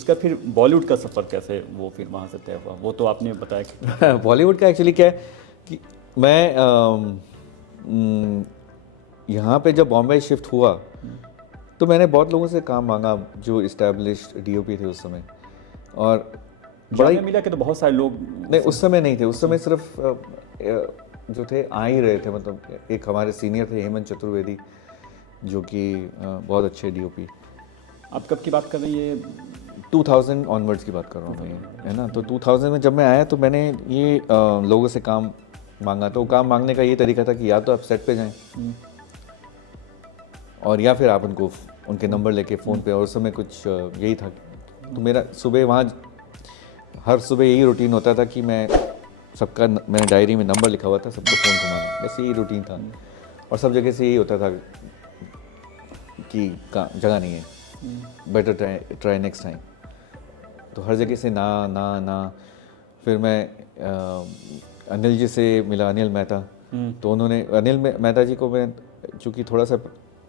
उसका फिर बॉलीवुड का सफ़र कैसे वो फिर वहाँ से तय हुआ, वो तो आपने बताया कि बॉलीवुड का एक्चुअली क्या है कि मैं यहाँ पे जब बॉम्बे शिफ्ट हुआ तो मैंने बहुत लोगों से काम मांगा जो इस्टेब्लिश्ड डीओपी थे उस समय, और बड़ा ही जामिया मिला के तो बहुत सारे लोग नहीं उस समय नहीं थे, उस समय सिर्फ जो थे आ ही रहे थे। मतलब एक हमारे सीनियर थे हेमंत चतुर्वेदी जो कि बहुत अच्छे डीओपी। आप कब की बात कर रही है? 2000 ऑनवर्ड्स की बात कर रहा हूँ मैं, है ना। तो 2000 में जब मैं आया तो मैंने ये लोगों से काम मांगा। तो काम मांगने का ये तरीका था कि या तो आप सेट पे जाएं और या फिर आप उनको उनके नंबर लेके फ़ोन पे, और उस समय कुछ यही था। तो मेरा सुबह वहाँ हर सुबह यही रूटीन होता था कि मैं सबका मैंने डायरी में नंबर लिखा हुआ था, सबको फ़ोन घुमाना, बस यही रूटीन था। और सब जगह से यही होता था कि जगह नहीं है, बेटर ट्राई नेक्स्ट टाइम। तो हर जगह से ना ना ना। फिर मैं अनिल जी से मिला, अनिल मेहता। तो उन्होंने अनिल मेहता जी को मैं चूँकि थोड़ा सा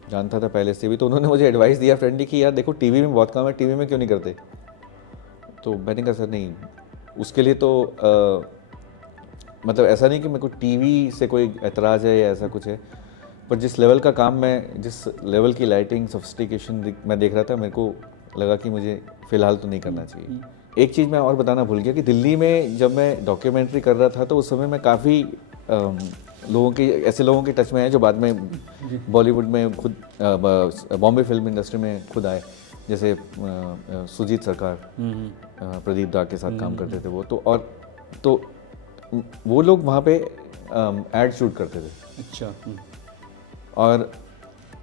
जानता था पहले से भी, तो उन्होंने मुझे एडवाइस दिया फ्रेंडली कि यार देखो टीवी में बहुत काम है, टीवी में क्यों नहीं करते। तो मैंने कहा सर नहीं, उसके लिए तो मतलब ऐसा नहीं कि मेरे को टीवी से कोई एतराज़ है या ऐसा कुछ है, पर जिस लेवल का काम मैं, जिस लेवल की लाइटिंग सोफिस्टिकेशन मैं देख रहा था, मेरे को लगा कि मुझे फ़िलहाल तो नहीं करना चाहिए। एक चीज़ मैं और बताना भूल गया कि दिल्ली में जब मैं डॉक्यूमेंट्री कर रहा था तो उस समय मैं काफ़ी लोगों के ऐसे लोगों के टच में हैं जो बाद में बॉलीवुड में खुद बॉम्बे फिल्म इंडस्ट्री में खुद आए, जैसे सुजीत सरकार, प्रदीप दा के साथ काम करते थे वो। तो और तो वो लोग वहाँ पे एड शूट करते थे। अच्छा। और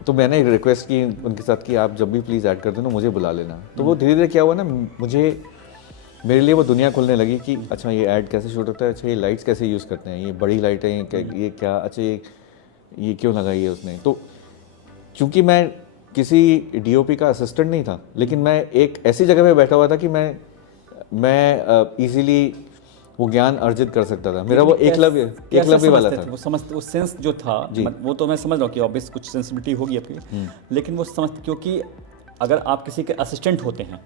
तो मैंने रिक्वेस्ट की उनके साथ कि आप जब भी प्लीज़ ऐड कर दो ना मुझे बुला लेना। तो वो धीरे धीरे क्या हुआ ना, मेरे लिए वो दुनिया खुलने लगी कि अच्छा ये ऐड कैसे शूट होता है, अच्छा ये लाइट्स कैसे यूज़ करते हैं, ये बड़ी लाइटें ये क्या, अच्छा ये क्यों लगाई है उसने। तो चूँकि मैं किसी डीओपी का असिस्टेंट नहीं था, लेकिन मैं एक ऐसी जगह पे बैठा हुआ था कि मैं इजीली वो ज्ञान अर्जित कर सकता था। मेरा वो एकलव्य वाला था। वो समझ, वो सेंस जो था, वो तो मैं समझ रहा हूँ कि ऑब्वियस कुछ सेंसिबिलिटी होगी आपकी, लेकिन वो समझ, क्योंकि अगर आप किसी के असिस्टेंट होते हैं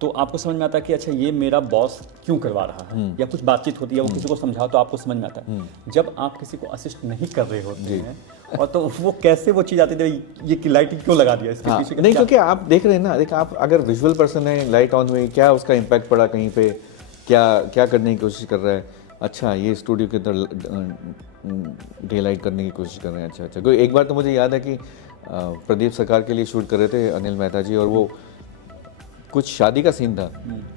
तो आपको समझ में आता है कि अच्छा ये मेरा बॉस क्यों करवा रहा है, या कुछ बातचीत होती है, वो किसी को समझाओ तो आपको समझ में आता है। जब आप किसी को असिस्ट नहीं कर रहे होते हैं और तो वो कैसे वो चीज़ आती है, ये कि लाइटिंग क्यों लगा दिया इसके पीछे का नहीं, क्योंकि आप देख रहे हैं ना, देख आप अगर विजुअल पर्सन है, लाइट ऑन हुई, क्या उसका इम्पैक्ट पड़ा कहीं पे, क्या करने की कोशिश कर रहा है। अच्छा ये स्टूडियो के अंदर डे लाइट करने की कोशिश कर रहे हैं। अच्छा कोई एक बार तो मुझे याद है कि प्रदीप सरकार के लिए शूट कर रहे थे अनिल मेहता जी, और वो कुछ शादी का सीन था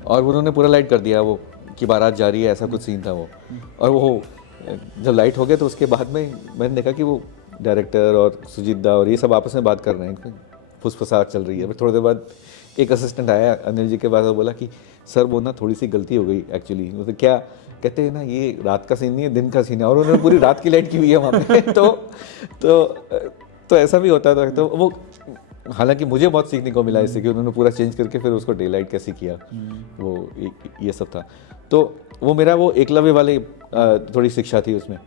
और उन्होंने पूरा लाइट कर दिया, वो कि बारात जा रही है, ऐसा कुछ सीन था वो। और वो जब लाइट हो गया तो उसके बाद में मैंने देखा कि वो डायरेक्टर और सुजीत दा और ये सब आपस में बात कर रहे हैं, फुसफुसाहट चल रही है। फिर थोड़ी देर बाद एक असिस्टेंट आया अनिल जी के पास और बोला कि सर वो ना थोड़ी सी गलती हो गई एक्चुअली। मतलब क्या कहते हैं ना, ये रात का सीन नहीं है, दिन का सीन है, और उन्होंने पूरी रात की लाइट की हुई है वहाँ पे। तो ऐसा भी होता था। तो वो हालांकि मुझे बहुत सीखने को मिला इससे कि उन्होंने पूरा चेंज करके फिर उसको डे लाइट कैसे किया, वो ये सब था। तो वो मेरा वो एकलव्य वाली थोड़ी शिक्षा थी उसमें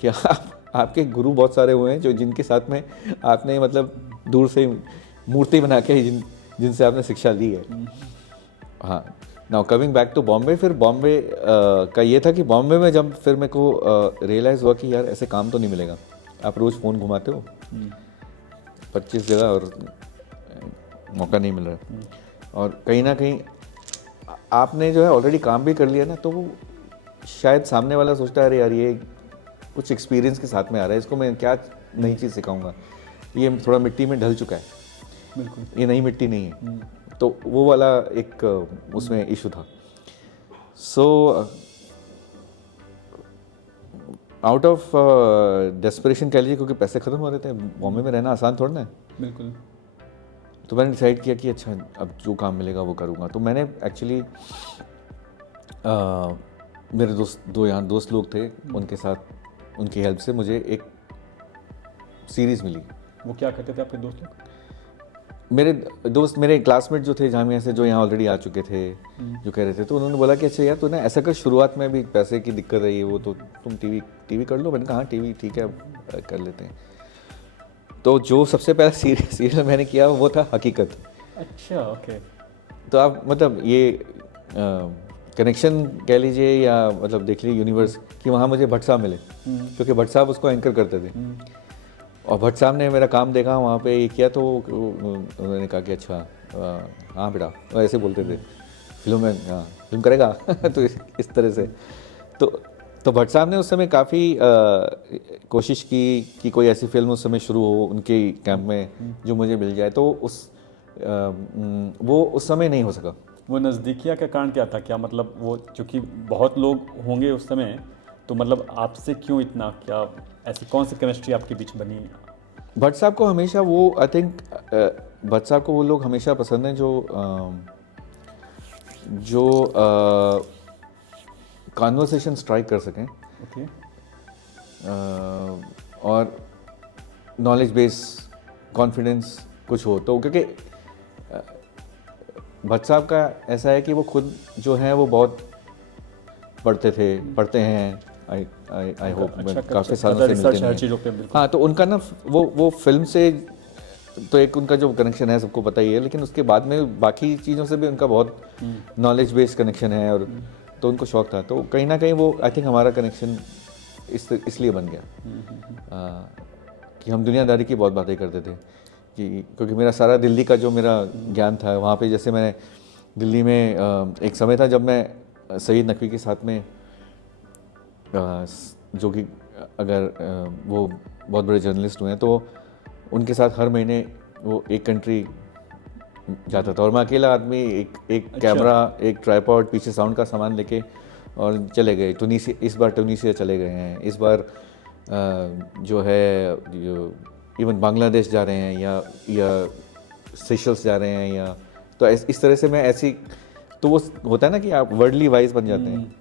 कि आपके गुरु बहुत सारे हुए हैं जो जिनके साथ में आपने मतलब दूर से मूर्ति बना के जिनसे आपने शिक्षा ली है। हाँ, now coming back to Bombay. फिर बॉम्बे का ये था कि बॉम्बे में जब फिर मेरे को रियलाइज़ हुआ कि यार ऐसे काम तो नहीं मिलेगा, आप रोज़ फ़ोन घुमाते हो 25 जगह और मौका नहीं मिल रहा है, और कहीं ना कहीं आपने जो है ऑलरेडी काम भी कर लिया ना, तो वो शायद सामने वाला सोचता है अरे यार ये कुछ एक्सपीरियंस के साथ में आ रहा है, इसको मैं क्या नई चीज़ सिखाऊंगा, ये थोड़ा मिट्टी में ढल चुका है, बिल्कुल ये नई मिट्टी नहीं है। तो वो वाला एक उसमें इशू था। सो आउट ऑफ डेस्परेशन कह लीजिए, क्योंकि पैसे ख़त्म हो रहे थे, बॉम्बे में रहना आसान थोड़ा ना है। बिल्कुल। तो मैंने डिसाइड किया कि अच्छा अब जो काम मिलेगा वो करूँगा। तो मैंने एक्चुअली मेरे दो यहाँ दोस्त लोग थे, उनके साथ उनकी हेल्प से मुझे एक सीरीज़ मिली। वो क्या करते थे आपके दोस्त लोग? मेरे क्लासमेट जो थे जामिया से, जो यहाँ ऑलरेडी आ चुके थे, जो कह रहे थे, तो उन्होंने बोला कि अच्छा यार तो ना ऐसा कर, शुरुआत में भी पैसे की दिक्कत रही है वो, तो तुम टीवी कर लो। मैंने कहा हाँ टीवी ठीक है कर लेते हैं। तो जो सबसे पहला सीरियल मैंने किया वो था हकीकत। अच्छा, ओके। तो आप मतलब ये कनेक्शन कह लीजिए या मतलब देख लीजिए यूनिवर्स कि वहाँ मुझे भट्ट साहब मिले, क्योंकि भट्ट साहब उसको एंकर करते थे। और भट्ट साहब ने मेरा काम देखा वहाँ पे ये किया, तो उन्होंने कहा कि अच्छा हाँ बेटा, वो ऐसे बोलते थे फिल्म में, हाँ फिल्म करेगा तो इस तरह से। तो भट्ट साहब ने उस समय काफ़ी कोशिश की कि कोई ऐसी फिल्म उस समय शुरू हो उनके कैंप में जो मुझे मिल जाए, तो वो उस समय नहीं हो सका। वो नज़दीकिया का कारण क्या था? क्या मतलब वो चूँकि बहुत लोग होंगे उस समय, तो मतलब आपसे क्यों इतना, क्या ऐसी कौन सी केमिस्ट्री आपके बीच बनी? भट्ट साहब को हमेशा वो आई थिंक भट्ट साहब को वो लोग हमेशा पसंद हैं जो कॉन्वर्सेशन स्ट्राइक कर सकें, ओके। और नॉलेज बेस कॉन्फिडेंस कुछ हो तो, क्योंकि भट्ट साहब का ऐसा है कि वो खुद जो है वो बहुत पढ़ते हैं। आई होप काफ़ी सालों से मिलते हैं। हाँ, तो उनका ना वो फिल्म से तो एक उनका जो कनेक्शन है सबको पता ही है, लेकिन उसके बाद में बाकी चीज़ों से भी उनका बहुत नॉलेज बेस्ड कनेक्शन है, और तो उनको शौक था। तो कहीं ना कहीं वो आई थिंक हमारा कनेक्शन इसलिए बन गया कि हम दुनियादारी की बहुत बातें करते थे, कि क्योंकि मेरा सारा दिल्ली का जो मेरा ज्ञान था वहाँ पे, जैसे मैंने दिल्ली में एक समय था जब मैं सईद नकवी के साथ में जो कि अगर वो बहुत बड़े जर्नलिस्ट हुए हैं, तो उनके साथ हर महीने वो एक कंट्री जाता था, और मैं अकेला आदमी एक अच्छा। कैमरा, एक ट्राइपॉड, पीछे साउंड का सामान लेके और चले गए टूनीसिया। इस बार टूनीसिया चले गए हैं, इस बार जो है इवन बांग्लादेश जा रहे हैं या सेशल्स जा रहे हैं, या तो इस तरह से मैं ऐसी, तो वो होता है ना कि आप वर्ल्डली वाइज बन जाते हैं।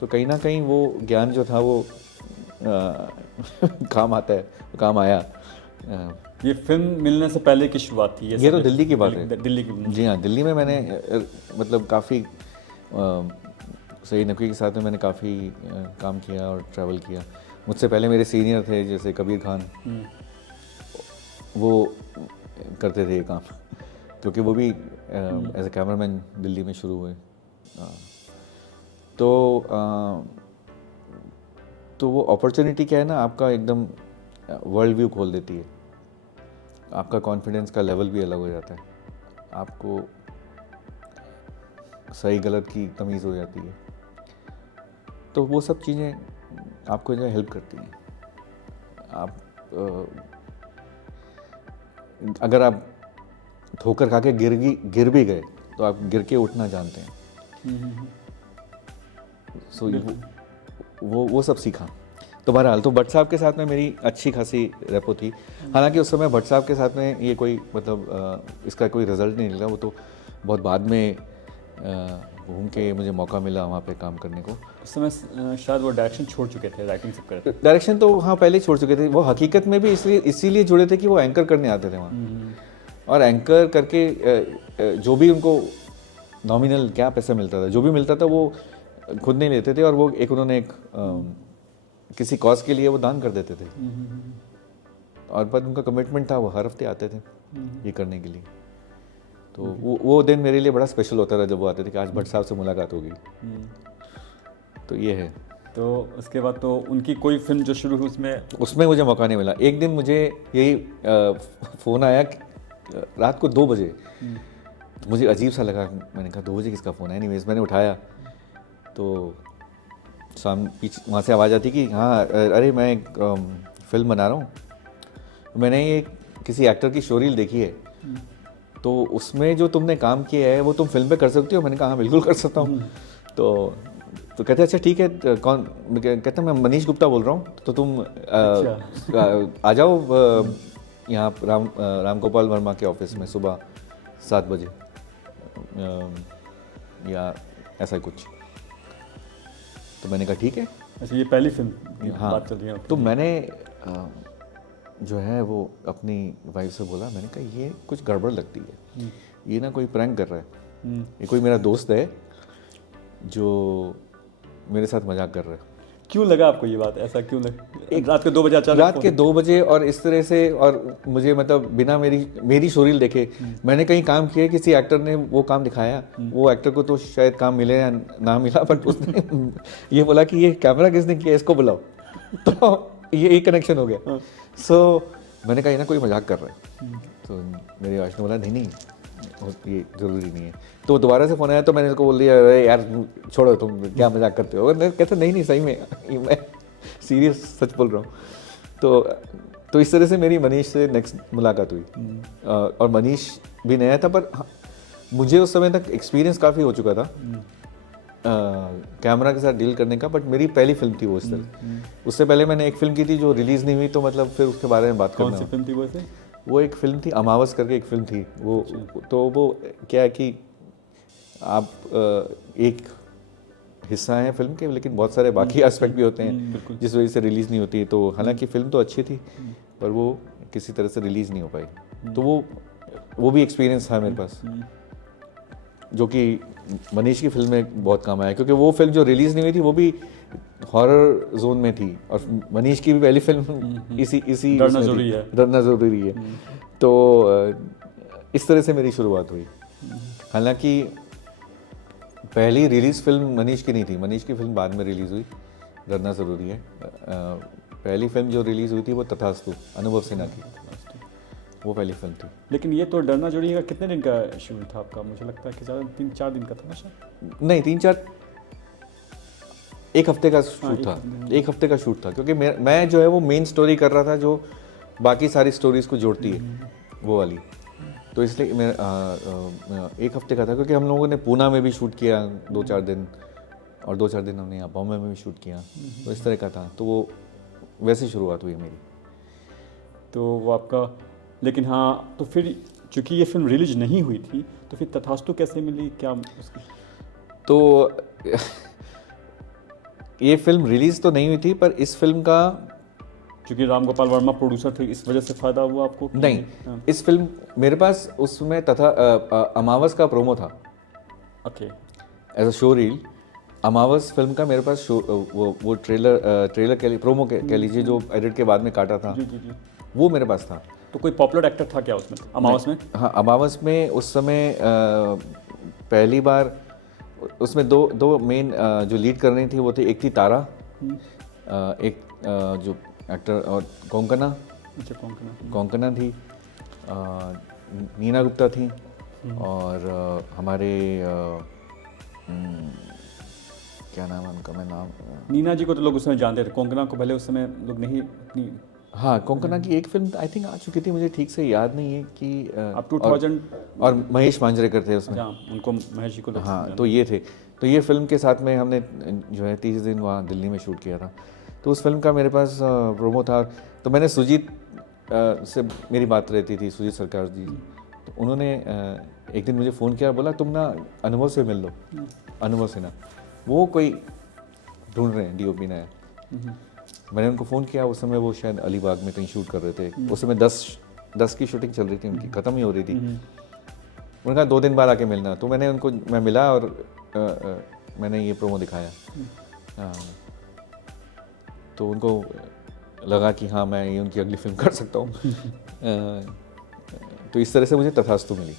तो कहीं ना कहीं वो ज्ञान जो था वो काम आता है, काम आया। ये फिल्म मिलने से पहले की शुरुआत थी? ये तो दिल्ली की बात है। दिल्ली की। जी हाँ, दिल्ली में मैंने मतलब काफ़ी सईद नकवी के साथ में मैंने काफ़ी काम किया और ट्रैवल किया। मुझसे पहले मेरे सीनियर थे जैसे कबीर खान, वो करते थे ये काम, क्योंकि वो भी एज ए कैमरामैन दिल्ली में शुरू हुए। तो वो अपॉर्चुनिटी क्या है ना, आपका एकदम वर्ल्ड व्यू खोल देती है, आपका कॉन्फिडेंस का लेवल भी अलग हो जाता है, आपको सही गलत की तमीज़ हो जाती है। तो वो सब चीज़ें आपको जो हेल्प करती हैं। आप अगर आप ठोकर खा के गिर भी गए तो आप गिर के उठना जानते हैं। सो वो सब सीखा। तो बहरहाल तो भट्ट साहब के साथ में मेरी अच्छी खासी रेपो थी। हालांकि उस समय भट्ट साहब के साथ में ये कोई मतलब इसका कोई रिजल्ट नहीं निकला, वो तो बहुत बाद में घूम के मुझे मौका मिला वहाँ पे काम करने को। उस समय शायद वो डायरेक्शन छोड़ चुके थे, राइटिंग सब करते थे। डायरेक्शन तो हाँ पहले ही छोड़ चुके थे। वो हकीकत में भी इसीलिए जुड़े थे कि वो एंकर करने आते थे वहाँ, और एंकर करके जो भी उनको नॉमिनल क्या पैसा मिलता था, जो भी मिलता था वो खुद नहीं लेते थे, और वो उन्होंने किसी कॉज के लिए वो दान कर देते थे। और पर उनका कमिटमेंट था, वो हर हफ्ते आते थे ये करने के लिए। तो वो दिन मेरे लिए बड़ा स्पेशल होता था जब वो आते थे कि आज भट्ट साहब से मुलाकात होगी। तो ये है। तो उसके बाद तो उनकी कोई फिल्म जो शुरू हुई उसमें मुझे मौका नहीं मिला। एक दिन मुझे यही फ़ोन आया रात को 2 बजे। तो मुझे अजीब सा लगा, मैंने कहा 2 बजे किसका फ़ोन है। एनीवेज मैंने उठाया तो पीछे वहाँ से आवाज़ आती कि हाँ अरे मैं एक फिल्म बना रहा हूँ। मैंने ये किसी एक्टर की शोरील देखी है, तो उसमें जो तुमने काम किया है वो तुम फिल्म पे कर सकती हो। मैंने कहा हाँ बिल्कुल कर सकता हूँ। तो कहते अच्छा ठीक है, कौन? कहते मैं मनीष गुप्ता बोल रहा हूँ, तो तुम आ जाओ यहाँ राम गोपाल वर्मा के ऑफिस में सुबह 7 बजे या ऐसा कुछ। तो मैंने कहा ठीक है। अच्छा, ये पहली फिल्म हाँ, बात चल रही है। तो मैंने जो है वो अपनी वाइफ से बोला, मैंने कहा ये कुछ गड़बड़ लगती है, ये ना कोई प्रैंक कर रहा है, ये कोई मेरा दोस्त है जो मेरे साथ मजाक कर रहा है। क्यों लगा आपको ये बात, ऐसा क्यों लगा? एक रात के 2 बजे अचानक रात के 2 बजे और इस तरह से, और मुझे मतलब बिना मेरी शो रील देखे मैंने कहीं काम किया, किसी एक्टर ने वो काम दिखाया, वो एक्टर को तो शायद काम मिले या ना मिला, बट उसने ये बोला कि ये कैमरा किसने किया, इसको बुलाओ। तो ये एक कनेक्शन हो गया। सो मैंने कहा ये ना कोई मजाक कर रहा है। तो मेरे आश ने बोला नहीं ये ज़रूरी नहीं है। तो दोबारा से फ़ोन आया तो मैंने उसको बोल दिया अरे यार छोड़ो, तुम क्या मजाक करते हो। और कहते नहीं सही में मैं सीरियस सच बोल रहा हूँ। तो इस तरह से मेरी मनीष से नेक्स्ट मुलाकात हुई। और मनीष भी नया था, पर मुझे उस समय तक एक्सपीरियंस काफ़ी हो चुका था कैमरा के साथ डील करने का। बट मेरी पहली फिल्म थी वो इस तरह। उससे पहले मैंने एक फिल्म की थी जो रिलीज़ नहीं हुई, तो मतलब फिर उसके बारे में बात करना। कौन सी फिल्म थी वो से? वो एक फिल्म थी अमावस करके, एक फिल्म थी वो। तो वो क्या है कि आप एक हिस्सा है फिल्म के, लेकिन बहुत सारे बाकी एस्पेक्ट भी होते हैं जिस वजह से रिलीज़ नहीं होती है। तो हालांकि फिल्म तो अच्छी थी, पर वो किसी तरह से रिलीज़ नहीं हो पाई। तो वो भी एक्सपीरियंस था मेरे पास, जो कि मनीष की फिल्म में बहुत काम आया, क्योंकि वो फिल्म जो रिलीज़ नहीं हुई थी वो भी हॉरर जोन में थी, और मनीष की भी पहली फिल्म इसी डरना ज़रूरी है। डरना ज़रूरी है। तो इस तरह से मेरी शुरुआत हुई। हालांकि पहली रिलीज़ फिल्म मनीष की नहीं थी, मनीष की फिल्म बाद में रिलीज़ हुई, डरना ज़रूरी है। पहली फिल्म जो रिलीज़ हुई थी वो तथास्तु, अनुभव सिन्हा की, वो पहली फिल्म थी। लेकिन ये तो डरना जोड़ी का कितने दिन का शेड्यूल था आपका? मुझे लगता है कि ज़्यादा 3-4 दिन का था ना शायद। नहीं 3-4, एक हफ्ते का शूट था। एक हफ्ते का शूट था, क्योंकि मैं जो है वो मेन स्टोरी कर रहा था जो बाकी सारी स्टोरीज़ को जोड़ती है, वो वाली। तो इसलिए मैं एक हफ्ते का था, क्योंकि हम लोगों ने पूना में भी शूट किया 2-4 दिन, और 2-4 दिन हमने यहाँ बॉम्बे में भी शूट किया। तो इस तरह का था। तो वो वैसे शुरुआत हुई मेरी। तो वो आपका, लेकिन हाँ, तो फिर चूँकि ये फिल्म रिलीज नहीं हुई थी, तो फिर तथास्तु कैसे मिली, क्या उसकी? तो ये फिल्म रिलीज़ तो नहीं हुई थी, पर इस फिल्म का, क्योंकि राम गोपाल वर्मा प्रोड्यूसर थे, इस वजह से फ़ायदा हुआ आपको? नहीं, इस फिल्म मेरे पास उसमें अमावस का प्रोमो था। Okay. As a show reel Amavas film का मेरे पास वो ट्रेलर के लिए, प्रोमो कह लीजिए, जो एडिट के बाद में काटा था, जी। वो मेरे पास था। तो कोई पॉपुलर एक्टर था क्या उसमें, अमावस में? हाँ, अमावस में उस समय पहली बार उसमें दो मेन जो लीड कर रही थी वो थी, एक थी तारा, एक जो एक्टर, और कोंकणा। अच्छा, कोंकणा थी, नीना गुप्ता थी, और हमारे क्या नाम है उनका, मैं नाम, नीना जी को तो लोग उस समय जानते थे, कोंकणा को भले उस समय लोग नहीं इतनी। हाँ, कोंकणा की एक फिल्म आई थिंक आ चुकी थी, मुझे ठीक से याद नहीं है कि अब 2000, और महेश मांजरेकर थे उसमें। उनको महेश जी को हाँ, तो ये थे। तो ये फिल्म के साथ में हमने जो है 30 दिन वहाँ दिल्ली में शूट किया था। तो उस फिल्म का मेरे पास प्रोमो था। तो मैंने सुजीत से मेरी बात रहती थी, सुजीत सरकार जी। तो उन्होंने एक दिन मुझे फ़ोन किया, बोला तुम ना अनुभव से मिल लो, अनुभव सिन्हा, वो कोई ढूंढ रहे हैं डीओपी नया। मैंने उनको फ़ोन किया, उस समय वो शायद अलीबाग में कहीं शूट कर रहे थे। उस समय 10 की शूटिंग चल रही थी उनकी, ख़त्म ही हो रही थी। उन्होंने कहा 2 दिन बाद आके मिलना। तो मैं मिला और मैंने ये प्रोमो दिखाया। तो उनको लगा कि हाँ, मैं ये उनकी अगली फिल्म कर सकता हूँ। तो इस तरह से मुझे तथास्तु मिली।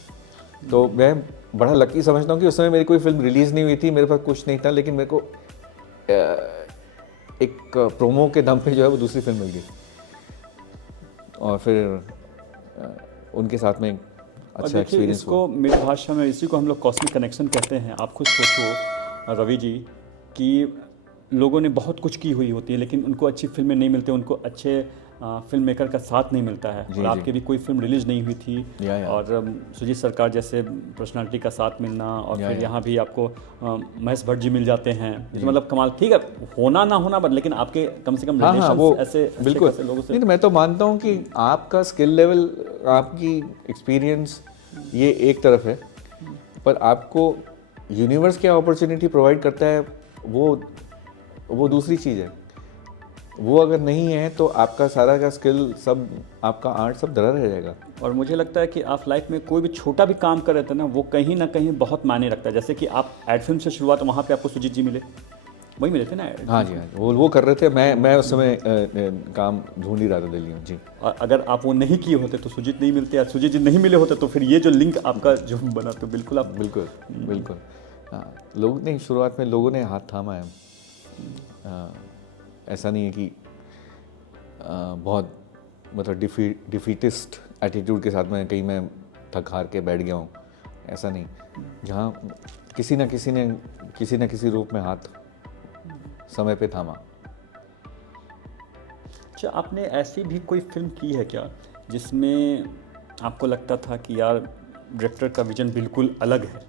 तो मैं बड़ा लकी समझता हूँ कि उस समय मेरी कोई फिल्म रिलीज़ नहीं हुई थी, मेरे पास कुछ नहीं था, लेकिन मेरे को एक प्रोमो के दम पे जो है वो दूसरी फिल्म मिल गई, और फिर उनके साथ में अच्छा एक्सपीरियंस। इसको मेरी भाषा में इसी को हम लोग कॉस्मिक कनेक्शन कहते हैं। आप खुद सोचो रवि जी कि लोगों ने बहुत कुछ की हुई होती है, लेकिन उनको अच्छी फिल्में नहीं मिलती, उनको अच्छे फिल्म मेकर का साथ नहीं मिलता है। और आपकी भी कोई फिल्म रिलीज नहीं हुई थी, और सुजीत सरकार जैसे पर्सनालिटी का साथ मिलना, और फिर यहाँ भी आपको महेश भट्ट जी मिल जाते हैं। मतलब कमाल। ठीक है, होना ना होना, लेकिन आपके कम से कम रिलेशंस ऐसे बिल्कुल लोगों से। नहीं, मैं तो मानता हूँ कि आपका स्किल लेवल, आपकी एक्सपीरियंस, ये एक तरफ है, पर आपको यूनिवर्स क्या अपॉर्चुनिटी प्रोवाइड करता है वो दूसरी चीज़ है। वो अगर नहीं है तो आपका सारा का स्किल, सब आपका आर्ट सब डरा रह जाएगा। और मुझे लगता है कि आप लाइफ में कोई भी छोटा भी काम कर रहे थे ना, वो कहीं ना कहीं बहुत मायने रखता है। जैसे कि आप एड फिल्म से शुरुआत, वहाँ पे आपको सुजीत जी मिले, वही मिले थे ना। हाँ जी, हाँ जी, वो कर रहे थे। मैं उस समय काम ढूंढ ही रहा था दिल्ली में जी। और अगर आप वो नहीं किए होते तो सुजीत नहीं मिलते, या सुजीत जी नहीं मिले होते तो फिर ये जो लिंक आपका जो बना, तो बिल्कुल आप बिल्कुल बिल्कुल। हाँ, लोग नहीं, शुरुआत में लोगों ने हाथ थामा है। ऐसा नहीं है कि बहुत मतलब डिफीटिस्ट एटीट्यूड के साथ में कहीं मैं थक हार के बैठ गया हूँ, ऐसा नहीं। जहाँ किसी न किसी रूप में हाथ समय पे थामा। अच्छा, आपने ऐसी भी कोई फिल्म की है क्या जिसमें आपको लगता था कि यार डायरेक्टर का विजन बिल्कुल अलग है,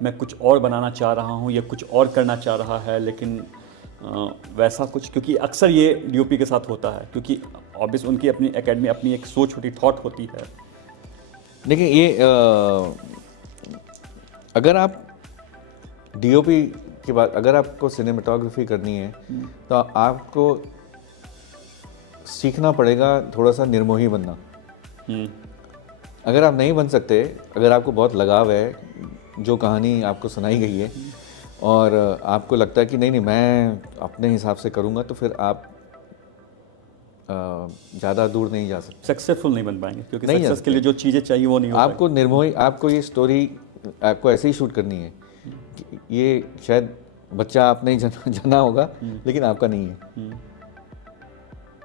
मैं कुछ और बनाना चाह रहा हूँ या कुछ और करना चाह रहा है, लेकिन वैसा कुछ, क्योंकि अक्सर ये डीओपी के साथ होता है, क्योंकि ऑब्वियस उनकी अपनी एकेडमी, अपनी एक सोच होती, थॉट होती है। देखिए, ये अगर आप डीओपी के बाद अगर आपको सिनेमेटोग्राफी करनी है तो आपको सीखना पड़ेगा थोड़ा सा निर्मोही बनना। अगर आप नहीं बन सकते, अगर आपको बहुत लगाव है जो कहानी आपको सुनाई गई है और आपको लगता है कि नहीं मैं अपने हिसाब से करूँगा, तो फिर आप ज़्यादा दूर नहीं जा सकते, सक्सेसफुल नहीं बन पाएंगे, क्योंकि नहीं सक्सेस के लिए जो चीज़ें चाहिए वो नहीं हो पाएगी। आपको निर्मोही, आपको ये स्टोरी आपको ऐसे ही शूट करनी है। ये शायद बच्चा आपने ही जना होगा लेकिन आपका नहीं है,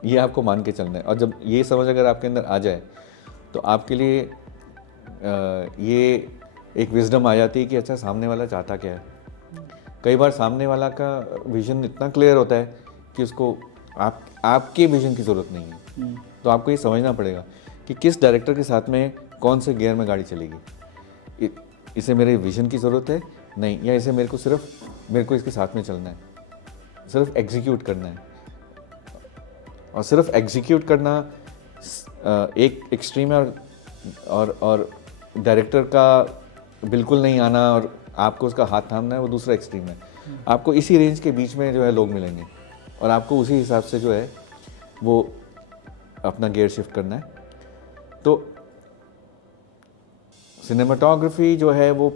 ये आपको मान के चलना है। और जब ये समझ अगर आपके अंदर आ जाए तो आपके लिए ये एक विजडम आ जाती है कि अच्छा सामने वाला चाहता क्या है। कई बार सामने वाला का विजन इतना क्लियर होता है कि उसको आपके विजन की ज़रूरत नहीं है। तो आपको ये समझना पड़ेगा कि किस डायरेक्टर के साथ में कौन से गियर में गाड़ी चलेगी। इसे मेरे विजन की ज़रूरत है नहीं, या इसे मेरे को इसके साथ में चलना है, सिर्फ एग्जीक्यूट करना है। और सिर्फ एग्जीक्यूट करना एक एक्सट्रीम है, और डायरेक्टर का बिल्कुल नहीं आना और आपको उसका हाथ थामना है, वो दूसरा एक्सट्रीम है। आपको इसी रेंज के बीच में जो है लोग मिलेंगे और आपको उसी हिसाब से जो है वो अपना गियर शिफ्ट करना है। तो सिनेमाटोग्राफी जो है वो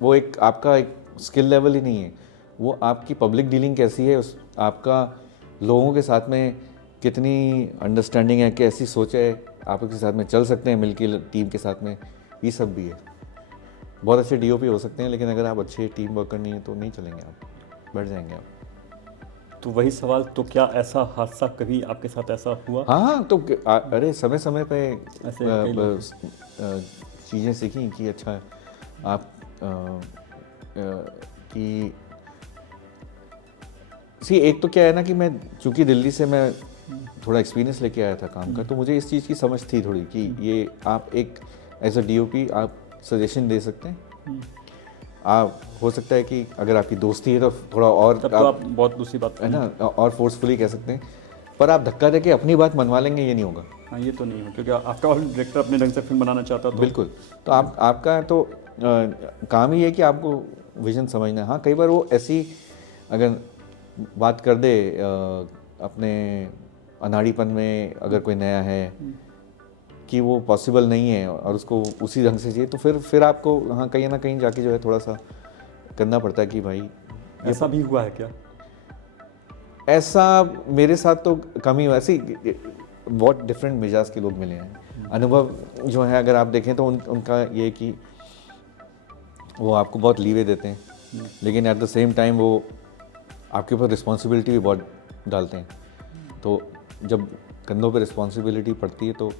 वो एक आपका एक स्किल लेवल ही नहीं है, वो आपकी पब्लिक डीलिंग कैसी है, आपका लोगों के साथ में कितनी अंडरस्टैंडिंग है, कैसी सोच है, आप उसके साथ में चल सकते हैं मिलके टीम के साथ में, ये सब भी है। बहुत अच्छे डीओपी हो सकते हैं लेकिन अगर आप अच्छे टीम वर्कर नहीं है तो नहीं चलेंगे, आप बैठ जाएंगे आप। तो वही सवाल, तो क्या ऐसा हादसा कभी आपके साथ ऐसा हुआ? हाँ, तो अरे समय समय पे ऐसे चीज़ें सीखी कि अच्छा आप कि एक तो क्या है ना कि मैं चूँकि दिल्ली से मैं थोड़ा एक्सपीरियंस लेके आया था काम का, तो मुझे इस चीज़ की समझ थी थोड़ी कि ये आप एक एज अ डीओपी आप सजेशन दे सकते हैं। आप हो सकता है कि अगर आपकी दोस्ती है तो थोड़ा और तब तो आप बहुत दूसरी बात है ना, और फोर्सफुली कह सकते हैं, पर आप धक्का देके अपनी बात मनवा लेंगे, ये नहीं होगा। हाँ, ये तो नहीं हो, क्योंकि आफ्टर ऑल डायरेक्टर अपने ढंग से फिल्म बनाना चाहता तो बिल्कुल। तो आपका तो काम ही है कि आपको विजन समझना है। हाँ, कई बार वो ऐसी अगर बात कर दे अपने अनाड़ीपन में, अगर कोई नया है कि वो पॉसिबल नहीं है और उसको उसी ढंग से चाहिए, तो फिर आपको हाँ कहीं ना कहीं जाके जो है थोड़ा सा करना पड़ता है कि भाई ऐसा भी हुआ है क्या? ऐसा मेरे साथ तो कम ही हुआ। ऐसी बहुत डिफरेंट मिजाज के लोग मिले हैं। अनुभव जो है अगर आप देखें तो उनका ये है कि वो आपको बहुत लीवे देते हैं, लेकिन एट द सेम टाइम वो आपके ऊपर रिस्पॉन्सिबिलिटी भी बहुत डालते हैं। तो जब कंधों पे रिस्पॉन्सिबिलिटी पड़ती है तो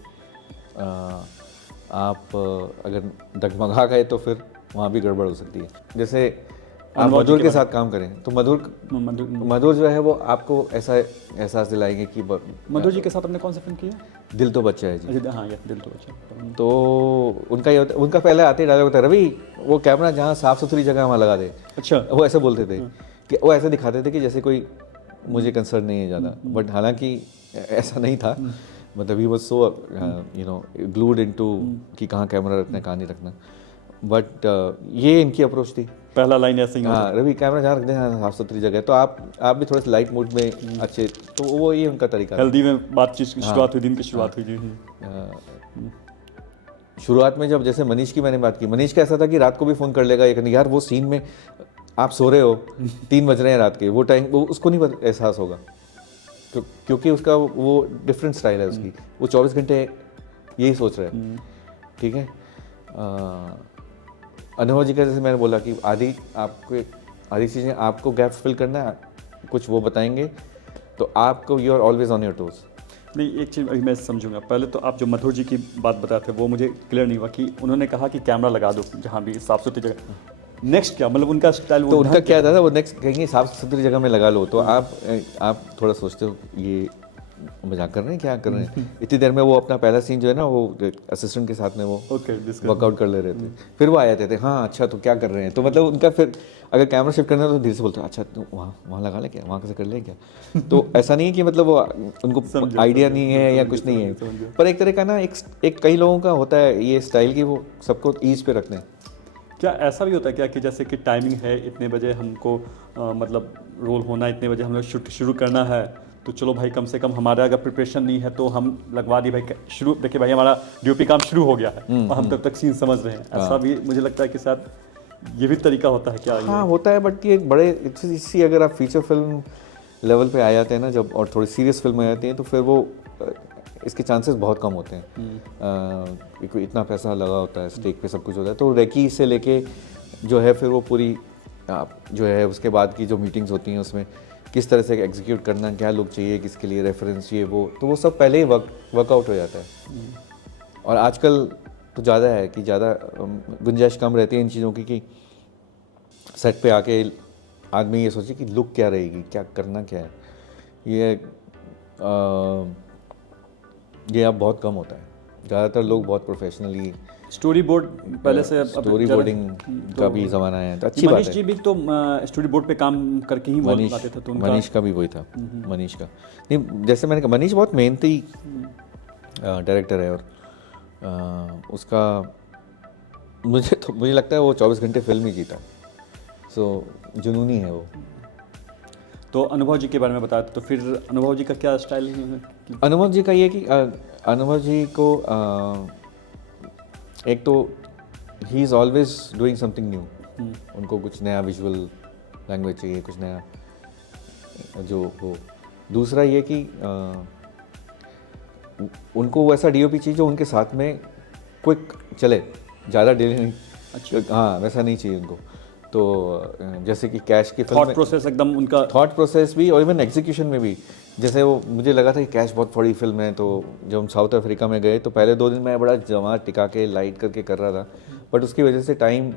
आप अगर डगमगा गए तो फिर वहाँ भी गड़बड़ हो सकती है। जैसे आप मधुर के साथ काम करें तो मधुर जो है वो आपको ऐसा एहसास दिलाएंगे कि मधुर जी के साथ आपने कौन सी फिल्म की है? दिल तो बच्चा है जी। हाँ, ये दिल तो बच्चा। तो उनका ये होता, उनका पहले आते ही डायलॉग होता है, रवि वो कैमरा जहाँ साफ़ सुथरी जगह वहाँ लगा दे। अच्छा, वो ऐसे बोलते थे कि वो ऐसे दिखाते थे कि जैसे कोई मुझे कंसर्न नहीं है ज़्यादा, बट हालांकि ऐसा नहीं था। मतलब he was so you know glued into कि कहाँ कैमरा रखना है, कहाँ नहीं रखना। बट ये इनकी अप्रोच थी। पहला लाइन ऐसे ही। हाँ, रवि कैमरा जहाँ रख दें, हाँ साफ सुथरी जगह है, तो आप भी थोड़े से लाइट मूड में अच्छे, तो वो ये उनका तरीका था। हेल्दी में बातचीत की शुरुआत हुई, दिन की शुरुआत हुई जी। शुरुआत में जब जैसे मनीष की मैंने बात की, मनीष का ऐसा था कि रात को भी फ़ोन कर लेगा, यार वो सीन में आप सो रहे हो 3 बज रहे हैं रात के, वो टाइम वो उसको नहीं एहसास होगा, क्योंकि उसका वो डिफरेंट स्टाइल है उसकी, वो 24 घंटे यही सोच रहा है। ठीक है। अनुभव जी का जैसे मैंने बोला कि आधी चीज़ें आपको गैप फिल करना है, कुछ वो बताएंगे, तो आपको you are always on your toes. नहीं, एक चीज़ अभी मैं समझूंगा। पहले तो आप जो मधुर जी की बात बताए थे वो मुझे क्लियर नहीं हुआ कि उन्होंने कहा कि कैमरा लगा दो जहाँ भी साफ सुथरी जगह। नेक्स्ट क्या मतलब उनका स्टाइल, तो उनका क्या था, वो नेक्स्ट कहेंगे साफ सुथरी जगह में लगा लो, तो आप थोड़ा सोचते हो ये मजाक कर रहे हैं, क्या कर रहे हैं। इतनी देर में वो अपना पहला सीन जो है ना, वो असिस्टेंट के साथ में वो वर्कआउट कर ले रहे थे, फिर वो आ जाते थे, हाँ अच्छा तो क्या कर रहे हैं, तो मतलब उनका फिर अगर कैमरा शिफ्ट करना है तो धीरे से बोलते हैं, अच्छा तो वहाँ लगा लें क्या, वहाँ कैसे कर लें क्या। तो ऐसा नहीं है कि मतलब वो उनको आइडिया नहीं है या कुछ नहीं है, पर एक तरह का ना एक कई लोगों का होता है ये स्टाइल की वो सबको ईज पे रखते हैं। क्या ऐसा भी होता है क्या कि जैसे कि टाइमिंग है इतने बजे हमको मतलब रोल होना, इतने बजे हम लोग शूट शुरू करना है, तो चलो भाई कम से कम हमारा अगर प्रिपरेशन नहीं है तो हम लगवा दी भाई, शुरू देखिए भाई हमारा डीओपी काम शुरू हो गया है और हम तब तक सीन समझ रहे हैं। ऐसा भी मुझे लगता है कि शायद ये भी तरीका होता है क्या? हाँ होता है, बट ये बड़े इसी अगर आप फीचर फिल्म लेवल पे आ जाते हैं ना जब, और थोड़ी सीरियस फिल्म आ जाती हैं, तो फिर वो इसके चांसेस बहुत कम होते हैं। इतना पैसा लगा होता है, स्टेक पे सब कुछ होता है, तो रेकी से लेके जो है फिर वो पूरी जो है उसके बाद की जो मीटिंग्स होती हैं उसमें किस तरह से एग्जीक्यूट करना, क्या लोग चाहिए, किसके लिए रेफरेंस चाहिए, वो तो वो सब पहले ही वर्कआउट हो जाता है। और आजकल तो ज़्यादा है कि ज़्यादा गुंजाइश कम रहती है इन चीज़ों की, कि सेट पे आके आदमी ये सोचे कि लुक क्या रहेगी, क्या करना क्या है, ये अब बहुत कम होता है। ज़्यादातर लोग बहुत प्रोफेशनली स्टोरी बोर्ड पहले से, स्टोरी बोर्डिंग का भी ज़माना है, तो अच्छी बात है। मनीष जी भी तो स्टोरी बोर्ड पे काम करके ही बोल पाते थे, तो मनीष का भी वही था। मनीष का नहीं, जैसे मैंने कहा मनीष बहुत मेहनती डायरेक्टर है, और उसका मुझे लगता है वो 24 घंटे फिल्म ही जीता, सो जुनूनी है वो। तो अनुभव जी के बारे में बताया तो फिर अनुभव जी का क्या स्टाइल है? अनुभव जी का ये कि अनुभव जी को एक तो he is always doing something new, उनको कुछ नया विजुअल लैंग्वेज चाहिए, कुछ नया जो हो। दूसरा ये कि उनको वैसा डीओपी चाहिए जो उनके साथ में क्विक चले, ज़्यादा डिले नहीं। अच्छा। हाँ वैसा नहीं चाहिए उनको। तो जैसे कि कैश की फिल्म थॉट प्रोसेस एकदम उनका, थॉट प्रोसेस भी और इवन एग्जीक्यूशन में भी, जैसे वो मुझे लगा था कि कैश बहुत बड़ी फिल्म है, तो जब हम साउथ अफ्रीका में गए तो पहले 2 दिन मैं बड़ा जमा टिका के लाइट करके कर रहा था, बट उसकी वजह से टाइम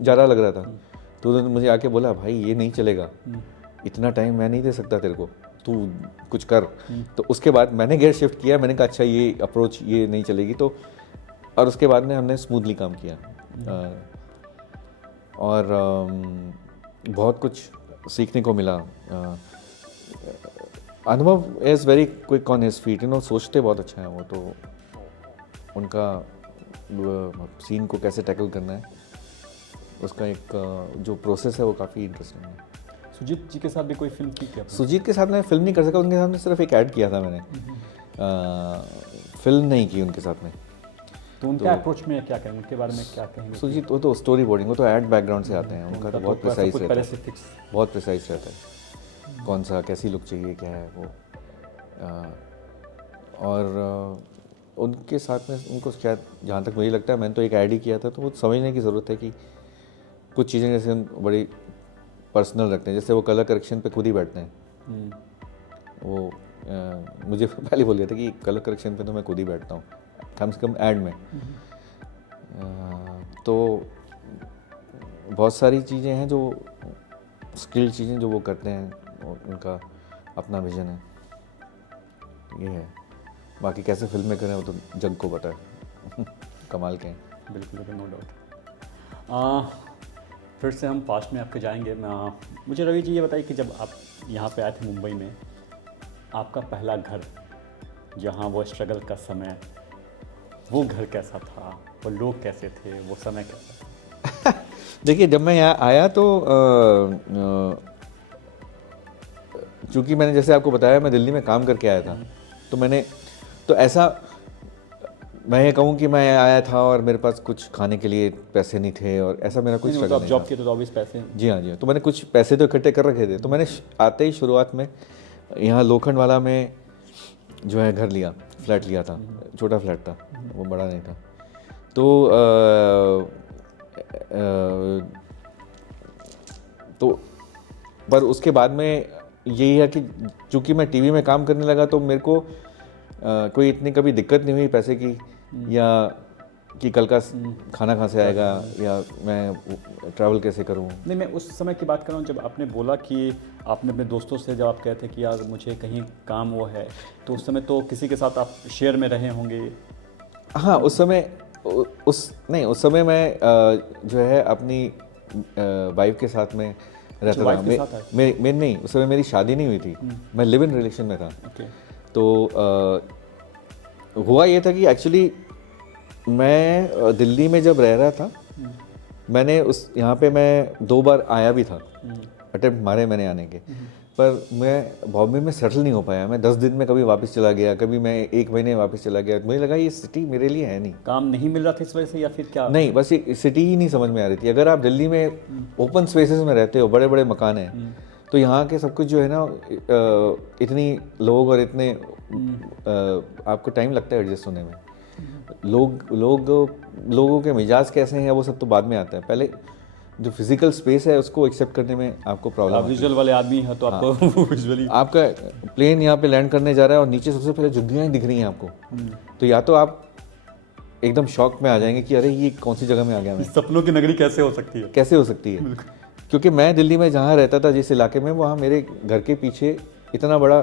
ज़्यादा लग रहा था। तो मुझे आके बोला भाई ये नहीं चलेगा, इतना टाइम मैं नहीं दे सकता तेरे को, तू कुछ कर। तो उसके बाद मैंने गेयर शिफ्ट किया, मैंने कहा अच्छा ये अप्रोच ये नहीं चलेगी, तो और उसके बाद में हमने स्मूथली काम किया, और बहुत कुछ सीखने को मिला। अनुभव is very quick on his feet, सोचते बहुत अच्छा है वो, तो उनका सीन को कैसे टैकल करना है उसका एक जो प्रोसेस है वो काफ़ी इंटरेस्टिंग है। सुजीत जी के साथ भी कोई फिल्म की क्या? सुजीत के साथ मैं फिल्म नहीं कर सका, उनके साथ में सिर्फ एक ऐड किया था मैंने, फिल्म नहीं की उनके साथ में। तो उनके अप्रोच में क्या कहेंगे, उनके बारे में क्या कहेंगे? सुजीत वो तो स्टोरी बोर्डिंग, वो तो ऐड बैकग्राउंड से आते हैं, उनका तो बहुत प्रिसाइज रहता है, बहुत प्रिसाइज रहता है, कौन सा कैसी लुक चाहिए क्या है वो। और उनके साथ में उनको शायद जहाँ तक मुझे लगता है, मैंने तो एक ऐड ही किया था, तो वो समझने की ज़रूरत है कि कुछ चीज़ें जैसे बड़ी पर्सनल रखते हैं, जैसे वो कलर करेक्शन पे खुद ही बैठते हैं। वो मुझे पहले बोल गया था कि कलर करेक्शन पे तो मैं खुद ही बैठता हूँ, कम से कम ऐड में। तो बहुत सारी चीज़ें हैं जो स्किल चीज़ें जो वो करते हैं, और उनका अपना विजन है, ये है। बाकी कैसे फिल्में करें वो तो जग को पता है। कमाल के हैं। बिल्कुल, नो डाउट। फिर से हम पास्ट में आपके जाएंगे। मुझे रवि जी ये बताइए कि जब आप यहाँ पे आए थे मुंबई में, आपका पहला घर जहाँ वो स्ट्रगल का समय, वो घर कैसा था, वो लोग कैसे थे, वो समय कैसा था? देखिए जब मैं यहाँ आया तो चूँकि मैंने जैसे आपको बताया मैं दिल्ली में काम करके आया था, तो मैंने तो ऐसा मैं ये कहूँ कि मैं आया था और मेरे पास कुछ खाने के लिए पैसे नहीं थे और ऐसा मेरा कुछ नहीं, तो स्ट्रगल आप नहीं जॉब था। किए तो ऑब्वियस पैसे। जी हाँ, जी हाँ। तो मैंने कुछ पैसे तो इकट्ठे कर रखे थे, तो मैंने आते ही शुरुआत में यहाँ लोखंड वाला में जो है घर लिया, फ्लैट लिया था। छोटा फ्लैट था, वो बड़ा नहीं था। तो तो पर उसके बाद में यही है कि चूँकि मैं टीवी में काम करने लगा तो मेरे को कोई इतनी कभी दिक्कत नहीं हुई पैसे की, या कि कल का खाना कहाँ से आएगा, या मैं ट्रैवल कैसे करूँ। नहीं, मैं उस समय की बात कर रहा हूँ जब आपने बोला कि आपने अपने दोस्तों से जब आप कहते कि यार मुझे कहीं काम वो है, तो उस समय तो किसी के साथ आप शेयर में रहे होंगे। हाँ, उस समय उस समय मैं जो है अपनी वाइफ के साथ में रहता wife था। के साथ आए? मैं नहीं, उस समय मेरी शादी नहीं हुई थी, मैं लिव इन रिलेशन में था। ओके। तो हुआ ये था कि एक्चुअली मैं दिल्ली में जब रह रहा था, मैंने यहाँ पे मैं 2 बार आया भी था, अटेम्प्ट मारे मैंने आने के, पर मैं बॉम्बे में सेटल नहीं हो पाया। मैं 10 दिन में कभी वापस चला गया, कभी मैं 1 महीने वापस चला गया। मुझे लगा ये सिटी मेरे लिए है नहीं। काम नहीं मिल रहा था इस वजह से, या फिर क्या? नहीं, बस ये सिटी ही नहीं समझ में आ रही थी। अगर आप दिल्ली में ओपन स्पेसेस में रहते हो, बड़े बड़े मकान हैं, तो यहाँ के सब कुछ जो है ना, इतनी लोग और इतने आपको टाइम लगता है एडजस्ट होने में। लोगों के मिजाज कैसे हैं वो सब तो बाद में आता है, पहले जो फिजिकल स्पेस है उसको एक्सेप्ट करने में आपको प्रॉब्लम आप विजुअल वाले आदमी हैं तो आपको विजुअली आपका प्लेन यहाँ पे लैंड करने जा रहा है और नीचे सबसे पहले झुग्गियाँ ही दिख रही हैं आपको, तो या तो आप एकदम शॉक में आ जाएंगे कि अरे ये कौन सी जगह में आ गया मैं, सपनों की नगरी कैसे हो सकती है। कैसे हो सकती है। क्योंकि मैं दिल्ली में जहाँ रहता था, जिस इलाके में, वहाँ मेरे घर के पीछे इतना बड़ा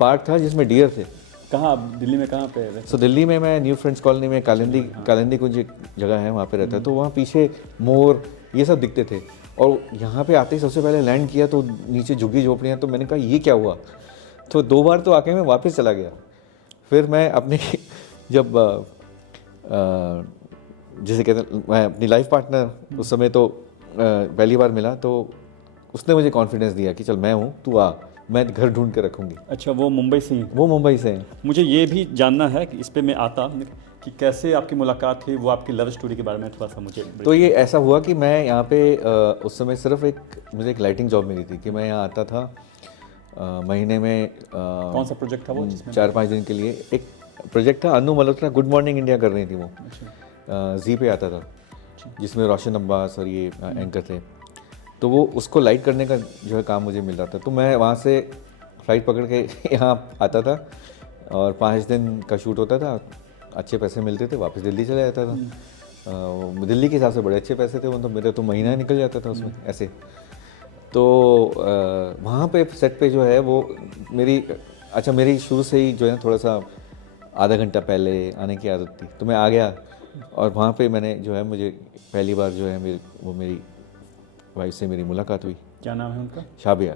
पार्क था जिसमें डियर थे। कहाँ आप दिल्ली में कहाँ पे रहते? सो दिल्ली में मैं न्यू फ्रेंड्स कॉलोनी में कालिंदी कुंज एक जगह है, वहाँ पे रहता है। तो वहाँ पीछे मोर ये सब दिखते थे, और यहाँ पे आते ही सबसे पहले लैंड किया तो नीचे झुग्गी झोपड़ियाँ। तो मैंने कहा ये क्या हुआ, तो 2 बार तो आके मैं वापस चला गया। फिर मैं अपने जब जैसे कहते हैं, मैं अपनी लाइफ पार्टनर उस समय तो पहली बार मिला, तो उसने मुझे कॉन्फिडेंस दिया कि चल मैं हूँ, तू आ, मैं घर ढूंढ के रखूँगी। अच्छा, वो मुंबई से ही? वो मुंबई से हैं। मुझे ये भी जानना है कि इस पे मैं आता कि कैसे आपकी मुलाकात हुई, वो आपकी लव स्टोरी के बारे में थोड़ा सा मुझे। तो ये ऐसा हुआ कि मैं यहाँ पे उस समय सिर्फ मुझे एक लाइटिंग जॉब मिली थी कि मैं यहाँ आता था महीने में। कौन सा प्रोजेक्ट था वो जिसमें? 4-5 दिन के लिए एक प्रोजेक्ट था। अनु मल्होत्रा गुड मॉर्निंग इंडिया कर रही थी वो। जी पे आता था, जिसमें रोशन अब्बास और ये एंकर थे। तो वो उसको लाइट करने का जो है काम मुझे मिल रहा था। तो मैं वहाँ से फ्लाइट पकड़ के यहाँ आता था और 5 दिन का शूट होता था, अच्छे पैसे मिलते थे, वापस दिल्ली चला जाता था। दिल्ली के हिसाब से बड़े अच्छे पैसे थे, मतलब मेरा तो महीना निकल जाता था उसमें ऐसे। तो वहाँ पे सेट पे जो है वो मेरी शुरू से ही जो है थोड़ा सा आधा घंटा पहले आने की आदत थी। तो मैं आ गया और वहाँ पे मैंने जो है, मुझे पहली बार जो है मेरी वाइफ से मेरी मुलाकात हुई। क्या नाम है उनका? शाबिया।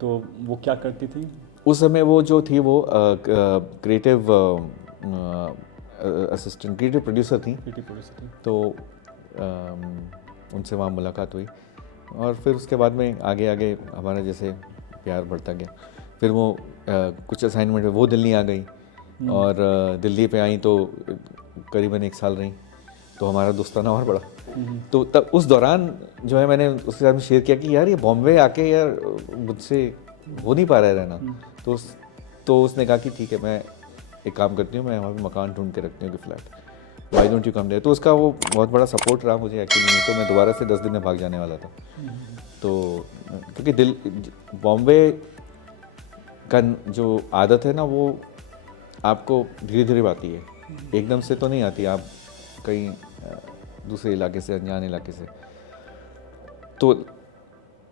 तो वो क्या करती थी उस समय? वो जो थी वो क्रिएटिव असिस्टेंट, क्रिएटिव प्रोड्यूसर थी। तो उनसे वहाँ मुलाकात हुई और फिर उसके बाद में आगे हमारा जैसे प्यार बढ़ता गया। फिर वो कुछ असाइनमेंट में वो दिल्ली आ गई और दिल्ली पे आई तो करीबन 1 साल रही, तो हमारा दोस्ताना और बढ़ा। तो तब उस दौरान जो है मैंने उसके साथ में शेयर किया कि यार ये बॉम्बे आके यार मुझसे हो नहीं पा रहा है रहना। तो उसने कहा कि ठीक है, मैं एक काम करती हूँ, मैं वहाँ पे मकान ढूंढ के रखती हूँ कि flat, why don't you come there. तो उसका वो बहुत बड़ा सपोर्ट रहा मुझे एक्चुअली। नहीं तो मैं दोबारा से 10 दिन में भाग जाने वाला था। तो क्योंकि बॉम्बे का जो आदत है ना, वो आपको धीरे धीरे आती है, एकदम से तो नहीं आती। आप कहीं दूसरे इलाके से, अनजान इलाके से, तो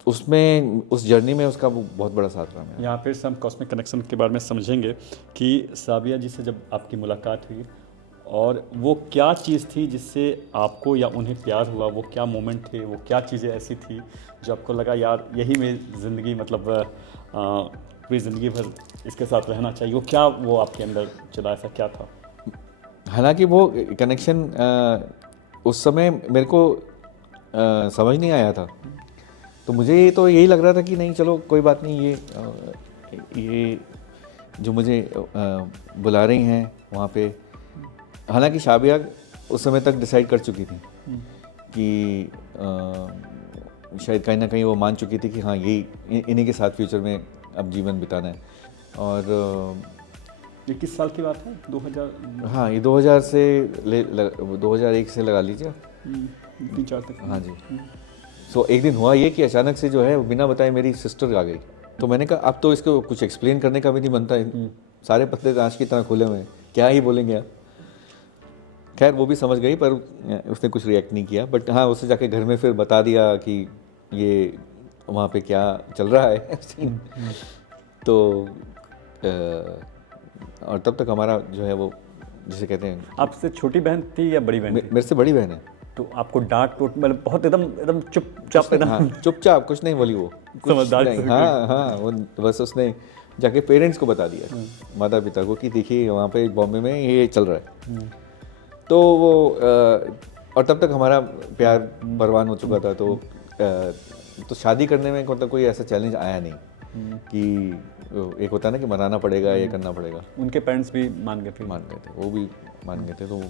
उसमें उस जर्नी में उसका वो बहुत बड़ा साथ रहा। यहाँ फिर से हम कॉस्मिक कनेक्शन के बारे में समझेंगे कि साबिया जी से जब आपकी मुलाकात हुई और वो क्या चीज़ थी जिससे आपको या उन्हें प्यार हुआ, वो क्या मोमेंट थे, वो क्या चीज़ें ऐसी थी जो आपको लगा यार यही मेरी ज़िंदगी, मतलब पूरी ज़िंदगी भर इसके साथ रहना चाहिए। वो क्या वो आपके अंदर चला, ऐसा क्या था? हालांकि वो कनेक्शन उस समय मेरे को समझ नहीं आया था। तो मुझे तो यही लग रहा था कि नहीं चलो कोई बात नहीं, ये जो मुझे बुला रही हैं वहाँ पे, हालांकि शाबिया उस समय तक डिसाइड कर चुकी थी कि शायद कहीं ना कहीं वो मान चुकी थी कि हाँ यही इन्हीं के साथ फ्यूचर में अब जीवन बिताना है। और ये किस साल की बात है? 2000? हाँ, ये 2000 से 2001 से लगा लीजिए। 3-4 तक। हाँ जी। सो एक दिन हुआ ये कि अचानक से जो है बिना बताए मेरी सिस्टर आ गई। तो मैंने कहा अब तो इसको कुछ एक्सप्लेन करने का भी नहीं बनता है, सारे पत्ते ताश की तरह खुले हुए हैं, क्या ही बोलेंगे आप। खैर वो भी समझ गई, पर उसने कुछ रिएक्ट नहीं किया। बट हाँ, उससे जाके घर में फिर बता दिया कि ये वहाँ पे क्या चल रहा है सीन। तो और तब तक हमारा जो है वो जिसे कहते हैं। आपसे छोटी बहन थी या बड़ी बहन थी? मेरे से बड़ी बहन है। तो आपको डांट टोट मतलब बहुत एकदम चुपचाप एकदम? हाँ, चुपचाप कुछ नहीं बोली वो, समझदार नहीं। हाँ, वो बस उसने जाके पेरेंट्स को बता दिया, माता पिता को, कि देखिए वहाँ पे बॉम्बे में ये चल रहा है। तो वो और तब तक हमारा प्यार परवान हो चुका था। तो शादी करने में मतलब कोई ऐसा चैलेंज आया नहीं कि एक होता है ना कि मनाना पड़ेगा, ये करना पड़ेगा। उनके पेरेंट्स भी मान गए थे? मान गए थे, वो भी मान गए थे। तो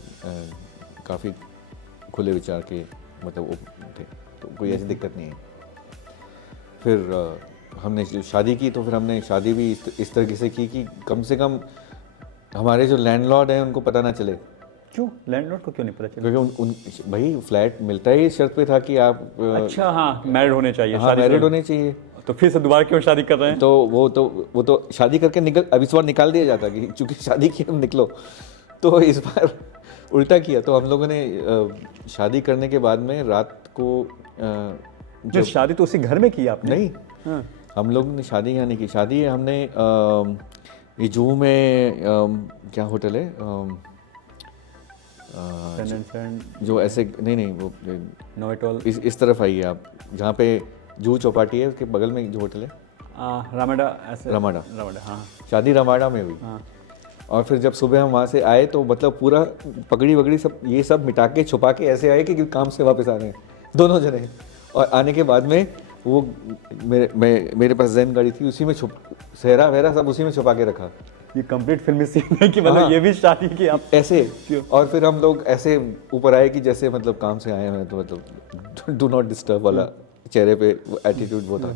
काफ़ी खुले विचार के मतलब वो थे, तो कोई ऐसी दिक्कत नहीं है। फिर हमने शादी की, तो फिर हमने शादी भी इस तरीके से की कि कम से कम हमारे जो लैंडलॉर्ड हैं उनको पता ना चले। क्यों? लैंडलॉर्ड को क्यों नहीं पता चला? क्योंकि भाई फ्लैट मिलता ही इस शर्त पे था कि आप अच्छा, हाँ, मैरिड होने चाहिए। हाँ, मैरिड होने चाहिए। तो फिर से दोबारा क्यों शादी कर रहे हैं? तो वो तो शादी करके अब इस बार निकाल दिया जाता कि चूंकि शादी की हम निकलो। तो इस बार उल्टा किया। तो हम लोगों ने शादी करने के बाद में रात को जो शादी तो उसी घर में की आपने? नहीं, हाँ। हम लोग ने शादी यहाँ नहीं की। शादी हमने ये जुहू में क्या होटल है जो ऐसे नहीं वो नोएटोल इस तरफ आइए आप, जहाँ पे जुहू चौपाटी है उसके बगल में जो होटल है रामाडा। ऐसे रामाडा, हाँ। शादी रामाडा में हुई। हाँ। और फिर जब सुबह हम वहाँ से आए तो मतलब पूरा पगड़ी वगड़ी सब ये सब मिटा के छुपा के ऐसे आए कि काम से वापस आ रहे हैं दोनों जने। और आने के बाद में वो मेरे पास जैन गाड़ी थी, उसी में सेहरा वहरा सब उसी में छुपा के रखा। ये कंप्लीट फिल्मी सीन है कि मतलब हाँ, ये भी शादी की आप ऐसे। और फिर हम लोग ऐसे ऊपर आए कि जैसे मतलब काम से आए हैं, तो मतलब डू नॉट डिस्टर्ब वाला चेहरे पे एटीट्यूड वो था।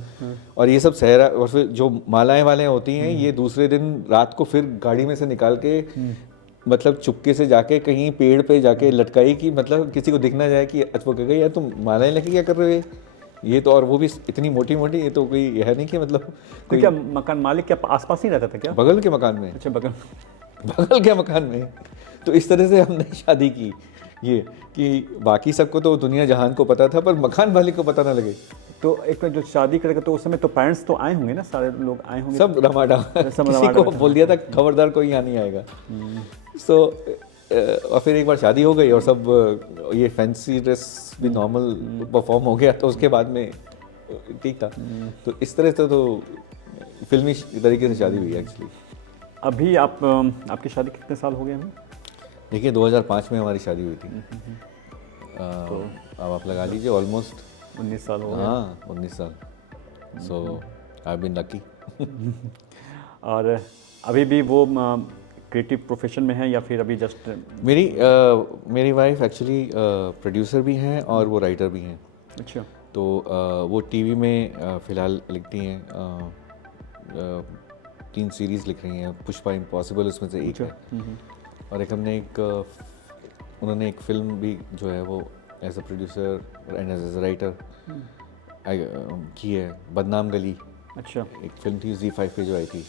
और ये सब सहरा, और फिर जो मालाएं वालें होती हैं ये दूसरे दिन रात को फिर गाड़ी में से निकाल के मतलब चुपके से जाके कहीं पेड़ पे जाके लटकाई कि मतलब किसी को दिख ना जाए कि अच्छा वो कह गई यार तुम मालाएं लेके क्या कर रहे हो ये तो। और वो भी इतनी मोटी मोटी, ये तो कोई है नहीं कि मतलब तो क्या मकान मालिक क्या आसपास ही रहता था क्या? बगल के मकान में। अच्छा, बगल के मकान में। तो इस तरह से हमने शादी की, ये कि बाकी सबको तो दुनिया जहान को पता था, पर मकान मालिक को पता ना लगे। तो एक जो शादी करेगा तो उस समय तो पेरेंट्स तो आए होंगे ना, सारे लोग आए होंगे? सब रमाडा, किसी को बोल दिया था खबरदार कोई यहाँ नहीं आएगा। सो और फिर एक बार शादी हो गई और सब ये फैंसी ड्रेस भी नॉर्मल परफॉर्म हो गया, तो उसके बाद में ठीक था। तो इस तरह से तो फिल्मी तरीके से शादी हुई एक्चुअली। अभी आपकी शादी कितने साल हो गए अभी? देखिए 2005 में हमारी शादी हुई थी। तो अब आप लगा लीजिए ऑलमोस्ट 19 साल हो गए। हाँ, 19 साल। सो आई हैव बीन लकी। और अभी भी वो क्रिएटिव प्रोफेशन में है या फिर अभी जस्ट? मेरी वाइफ एक्चुअली प्रोड्यूसर भी हैं और वो राइटर भी हैं। अच्छा। तो वो टीवी में फ़िलहाल लिखती हैं, 3 सीरीज़ लिख रही हैं। पुष्पा इम्पॉसिबल उसमें से एक है, और एक उन्होंने एक फिल्म भी जो है वो as a producer and as a writer की है, बदनाम गली। अच्छा। एक फिल्म थी Z5 पे जो आई थी,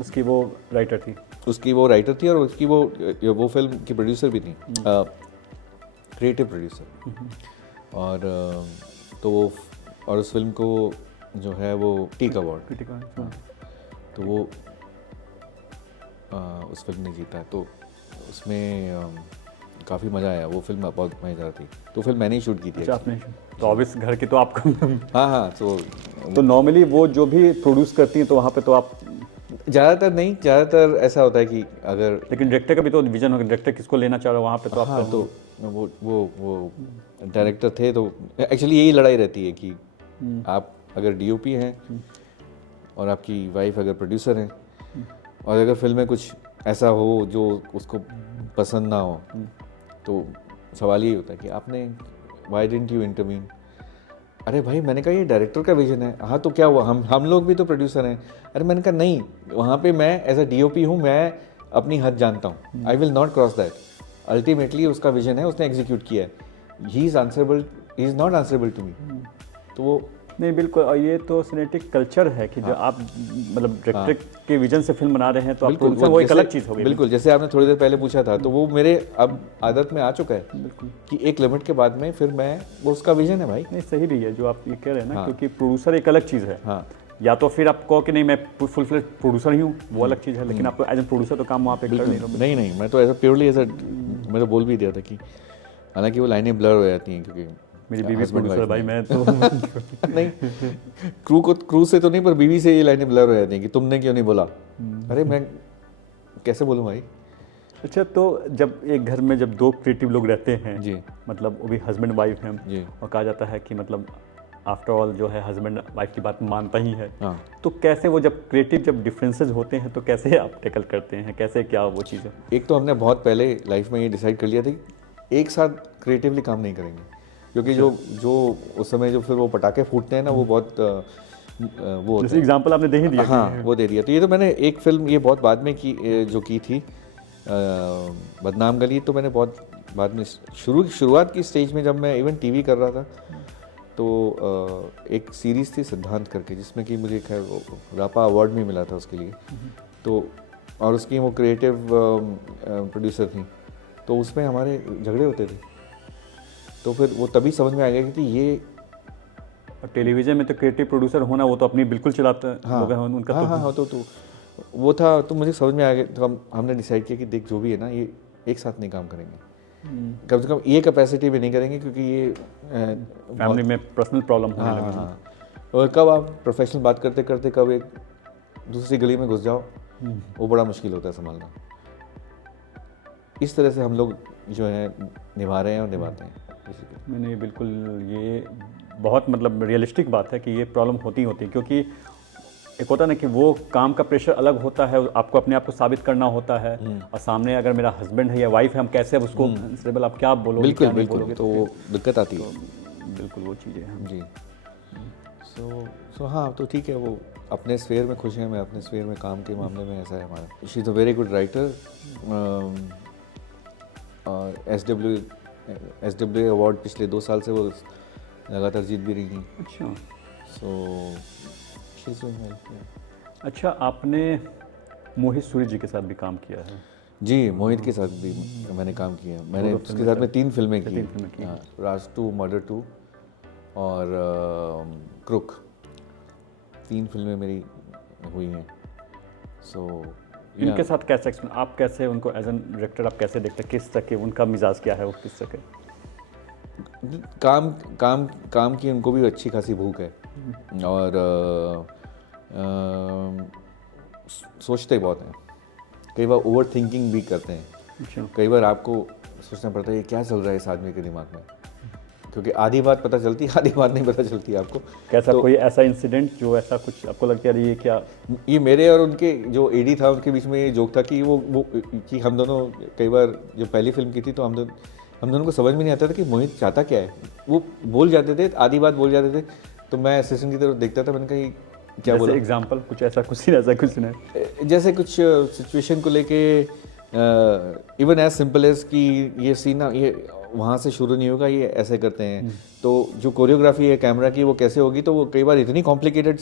उसकी वो राइटर थी और उसकी वो फिल्म की प्रोड्यूसर भी थी, क्रिएटिव प्रोड्यूसर। और तो वो और उस फिल्म को जो है वो टीक अवार्ड, तो वो उस फिल्म ने जीता। तो उसमें काफ़ी मज़ा आया, वो फिल्म बहुत मज़ेदार थी। तो फिल्म मैंने ही शूट की थी। अच्छा, आपने? तो ऑब्वियस घर की तो आपको हाँ। तो नॉर्मली वो जो भी प्रोड्यूस करती हैं तो वहाँ पे तो आप ज़्यादातर ऐसा होता है कि अगर, लेकिन डायरेक्टर का भी तो विजन होगा, डायरेक्टर किसको लेना चाह रहा है वहाँ पे तो आप। हाँ, तो वो डायरेक्टर थे। तो एक्चुअली यही लड़ाई रहती है कि आप अगर DOP हैं और आपकी वाइफ अगर प्रोड्यूसर हैं, और अगर फिल्म में कुछ ऐसा हो जो उसको पसंद ना हो तो सवाल यही होता है कि आपने व्हाई डिडंट यू इंटरवीन। अरे भाई मैंने कहा ये डायरेक्टर का विजन है। हाँ तो क्या हुआ, हम लोग भी तो प्रोड्यूसर हैं। अरे मैंने कहा नहीं, वहाँ पे मैं एज अ डीओपी हूँ, मैं अपनी हद जानता हूँ, I will not cross that. Ultimately उसका विजन है, उसने एग्जीक्यूट किया है, he is answerable, he is not answerable to me. तो वो नहीं बिल्कुल, और ये तो सिनेटिक कल्चर है कि जो आप मतलब डायरेक्टर के विजन से फिल्म बना रहे हैं तो आप बिल्कुल वो एक अलग चीज़ हो गई। बिल्कुल, जैसे आपने थोड़ी देर पहले पूछा था, तो वो मेरे अब आदत में आ चुका है कि एक लिमिट के बाद में फिर मैं, वो उसका विजन है भाई। नहीं सही भी है जो आप ये कह रहे हैं ना, क्योंकि प्रोड्यूसर एक अलग चीज़ है। हाँ या तो फिर आप कहो कि नहीं मैं फुल फ्लेज प्रोड्यूसर ही हूँ, वो अलग चीज़ है, लेकिन आप एज ए प्रोड्यूसर तो काम वहाँ पे कर नहीं रहे। नहीं, मैं तो as a purely as a, मैं तो बोल भी दिया था कि हालांकि वो लाइनें ब्लर हो जाती हैं क्योंकि मेरी बीवी प्रोड्यूसर भाई, मैं तो नहीं, क्रू से तो नहीं, पर बीवी से ये लाइनें ब्लर हो जाती हैं कि तुमने क्यों नहीं बोला। अरे मैं कैसे बोलूँ भाई। अच्छा, तो जब एक घर में जब दो क्रिएटिव लोग रहते हैं जी मतलब वो भी हस्बैंड वाइफ हैं, जी और कहा जाता है कि मतलब आफ्टर ऑल जो है हस्बैंड वाइफ की बात मानता ही है, हाँ। तो कैसे वो जब क्रिएटिव जब डिफरेंसेस होते हैं तो कैसे आप टैकल करते हैं, कैसे क्या वो चीज़ें? एक तो हमने बहुत पहले लाइफ में ये डिसाइड कर लिया था कि एक साथ क्रिएटिवली काम नहीं करेंगे, क्योंकि जो उस समय जो फिर वो पटाखे फूटते हैं ना, वो बहुत वो होता जैसे है। एग्जांपल आपने दे ही दिया। हाँ वो दे दिया। तो ये तो मैंने एक फिल्म ये बहुत बाद में की, जो की थी बदनाम गली, तो मैंने बहुत बाद में शुरुआत की स्टेज में, जब मैं इवन टीवी कर रहा था, तो एक सीरीज़ थी सिद्धांत करके, जिसमें कि मुझे खैर रापा अवार्ड भी मिला था उसके लिए। तो और उसकी वो क्रिएटिव प्रोड्यूसर थी, तो उसमें हमारे झगड़े होते थे। तो फिर वो तभी समझ में आ गया कि ये और टेलीविजन में तो क्रिएटिव प्रोड्यूसर होना वो तो अपनी बिल्कुल चलाते लोग हैं उनका। हाँ तो वो था। तो मुझे समझ में आ गया, तो हमने डिसाइड किया कि देख जो भी है ना, ये एक साथ नहीं काम करेंगे, कम से कम ये कैपेसिटी भी नहीं करेंगे, क्योंकि ये फैमिली में पर्सनल प्रॉब्लम होने लगी। हाँ। और कब आप प्रोफेशनल बात करते करते कब एक दूसरी गली में घुस जाओ, वो बड़ा मुश्किल होता है संभालना। इस तरह से हम लोग जो है निभा रहे हैं और निभाते हैं। नहीं बिल्कुल, ये बहुत मतलब रियलिस्टिक बात है कि ये प्रॉब्लम होती है, क्योंकि एक होता है ना कि वो काम का प्रेशर अलग होता है, आपको अपने आप को साबित करना होता है, और सामने अगर मेरा हस्बैंड है या वाइफ है, हम कैसे अब उसको स्टेबल, आप क्या बोलोगे, बिल्कुल क्या नहीं बिल्कुल, बोलोगे, तो वो दिक्कत आती है। बिल्कुल वो चीज़ें हैं जी। सो हाँ, तो ठीक है, वो अपने स्फेयर में खुश हैं, मैं अपने स्फेयर में, काम के मामले में ऐसा है हमारा। She is a very good writer, और SW अवार्ड पिछले 2 साल से वो लगातार जीत भी रही थी। अच्छा so she is doing well. अच्छा, आपने मोहित सूरी जी के साथ भी काम किया है? जी, मोहित के साथ भी मैंने काम किया। मैंने उसके साथ में 3 फिल्में की। हाँ, राज 2, मर्डर 2 और क्रुक, 3 फिल्में मेरी हुई हैं। सो इनके साथ कैसे आप कैसे उनको एज एन डायरेक्टर आप कैसे देखते हैं, किस तरह के उनका मिजाज क्या है, वो किस तरह के? काम की उनको भी अच्छी खासी भूख है, और सोचते बहुत हैं, कई बार ओवर थिंकिंग भी करते हैं। अच्छा। कई बार आपको सोचना पड़ता है ये क्या चल रहा है इस आदमी के दिमाग में, क्योंकि आधी बात पता चलती है, आधी बात नहीं पता चलती आपको। कैसा तो कोई ऐसा इंसिडेंट जो ऐसा कुछ आपको लगता है ये क्या? ये मेरे और उनके जो एडी था उनके बीच में ये जोक था कि वो कि हम दोनों कई बार जब पहली फिल्म की थी, तो हम दोनों को समझ में नहीं आता था कि मोहित चाहता क्या है। वो बोल जाते थे, आधी बात बोल जाते थे, तो मैं असिस्टेंट की तरफ देखता था, मैंने कहा ये क्या बोला। एग्जाम्पल कुछ ऐसा कुछ नहीं, जैसे कुछ सिचुएशन को लेके, इवन एज सिंपल एज कि ये सीन ये वहाँ से शुरू नहीं होगा, ये ऐसे करते हैं, तो जो कोरियोग्राफी है कैमरा की वो कैसे होगी, तो वो कई बार इतनी कॉम्प्लिकेटेड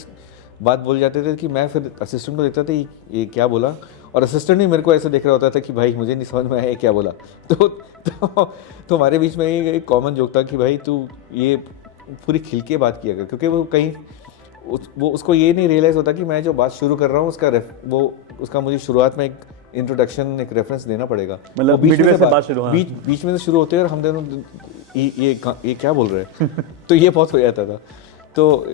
बात बोल जाते थे कि मैं फिर असिस्टेंट को देखता था ये क्या बोला, और असिस्टेंट ही मेरे को ऐसे देख रहा होता था कि भाई मुझे नहीं समझ में आया क्या बोला। तो हमारे बीच में एक कॉमन जोक था कि भाई तू ये पूरी खिल के बात किया कर, क्योंकि वो कहीं वो उसको ये नहीं रियलाइज़ होता कि मैं जो बात शुरू कर रहा हूँ उसका मुझे शुरुआत में एक इंट्रोडक्शन, एक रेफरेंस देना पड़ेगा। मतलब बीच में से शुरू होते हैं और हम दोनों ये क्या बोल रहे हैं। तो ये बहुत हो जाता था। तो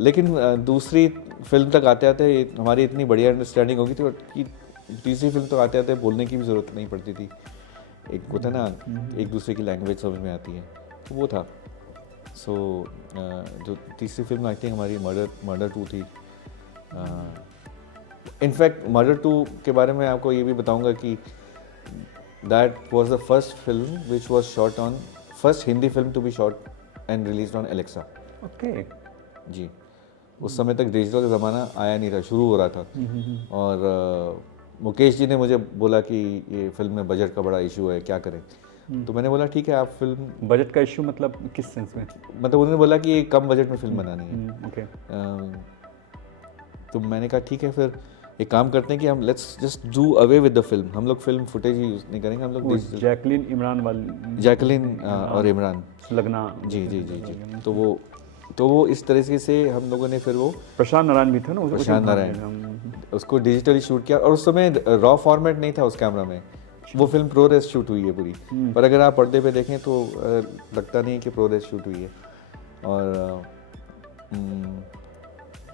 लेकिन दूसरी फिल्म तक आते आते हमारी इतनी बढ़िया अंडरस्टैंडिंग होगी थी कि तीसरी फिल्म तक आते आते बोलने की भी ज़रूरत नहीं पड़ती थी। एक होता है ना, एक दूसरे की लैंग्वेज समझ में आती है, तो वो था। सो जो तीसरी फिल्म आई थिंक हमारी मर्डर 2 थी। इनफैक्ट मर्डर 2 के बारे में आपको ये भी बताऊंगा कि That was the first film which was shot on, first Hindi film to be shot and released on Alexa. Okay जी, उस समय तक डिजिटल ज़माना आया नहीं था, शुरू हो रहा था। और मुकेश जी ने मुझे बोला कि ये फिल्म में बजट का बड़ा इशू है, क्या करें। तो मैंने बोला ठीक है, आप फिल्म, बजट का इशू मतलब किस सेंस में? मतलब उन्होंने बोला कि कम बजट में फिल्म बनानी है। ओके तो मैंने कहा ठीक है, फिर एक काम करते हैं कि हम let's just do away with the film. हम लोग फिल्म फुटेज ही यूज़ नहीं करेंगे, हम लोग डिजिटल। जैकलीन इमरान वाली, जैकलीन और इमरान, लगना। जी जी जी जी। तो वो इस तरीके से हम लोगों ने फिर वो प्रशांत नारायण भी था ना, प्रशांत नारायण, उसको डिजिटली शूट किया। और उस समय रॉ फॉर्मेट नहीं था उस कैमरा में, वो फिल्म प्रोरेस शूट हुई है पूरी। पर अगर आप पर्दे पे देखें तो लगता नहीं है कि प्रोरेस शूट हुई है। और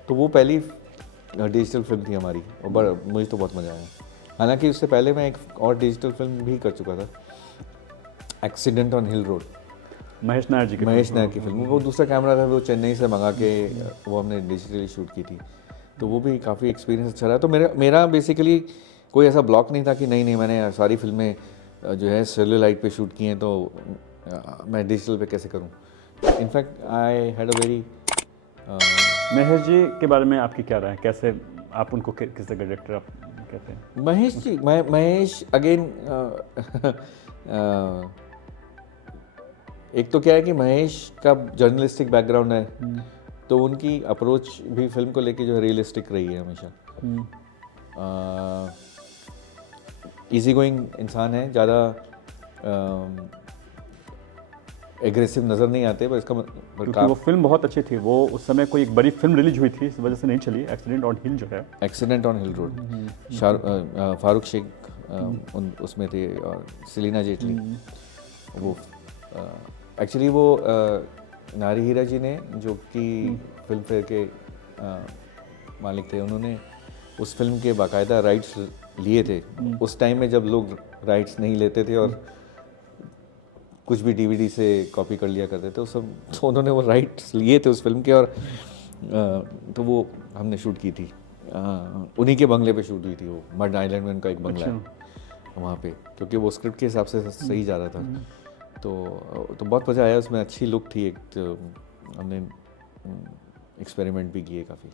तो वो पहली डिजिटल फिल्म थी हमारी, और मुझे तो बहुत मज़ा आया। हालांकि उससे पहले मैं एक और डिजिटल फिल्म भी कर चुका था, accident on hill road, Mahesh Nair ji की महेश नायर की फिल्म। वो दूसरा कैमरा था, वो चेन्नई से मंगा के वो हमने डिजिटली शूट की थी। तो वो भी काफ़ी एक्सपीरियंस अच्छा रहा। तो मेरा बेसिकली कोई ऐसा ब्लॉक नहीं था कि नहीं मैंने सारी फिल्में जो है सेलुलाइट पे शूट की हैं, तो मैं डिजिटल पे कैसे करूं। In fact I had a very Mahesh ji के बारे में आपकी क्या राय है? कैसे आप उनको किस डायरेक्टर आप कहते हैं? महेश जी, महेश अगेन एक तो क्या है कि महेश का जर्नलिस्टिक बैकग्राउंड है, तो उनकी अप्रोच भी फिल्म को लेके जो है रियलिस्टिक रही है हमेशा। इजी गोइंग इंसान है, ज़्यादा एग्रेसिव नज़र नहीं आते, पर इसका क्योंकि वो फिल्म बहुत अच्छी थी। वो उस समय कोई एक बड़ी फिल्म रिलीज हुई थी, इस वजह से नहीं चली, एक्सीडेंट ऑन हिल जो है। Accident on hill road, Farooq Sheikh उसमें थे और सेलिना जेटली। वो एक्चुअली वो नारी हीरा जी ने, जो कि फिल्म फेयर के मालिक थे, उन्होंने उस फिल्म के बाकायदा राइट्स लिए थे उस टाइम में, जब लोग राइट्स नहीं लेते थे और कुछ भी डीवीडी से कॉपी कर लिया करते थे, सब तो उन्होंने वो राइट्स लिए थे उस फिल्म के। और तो वो हमने शूट की थी, उन्हीं के बंगले पे शूट हुई थी। वो मड आइलैंड में उनका एक बंगला है वहाँ पे, क्योंकि वो स्क्रिप्ट के हिसाब से सही जा रहा था। तो बहुत मज़ा आया उसमें, अच्छी लुक थी एक, तो हमने एक्सपेरिमेंट भी किए काफ़ी।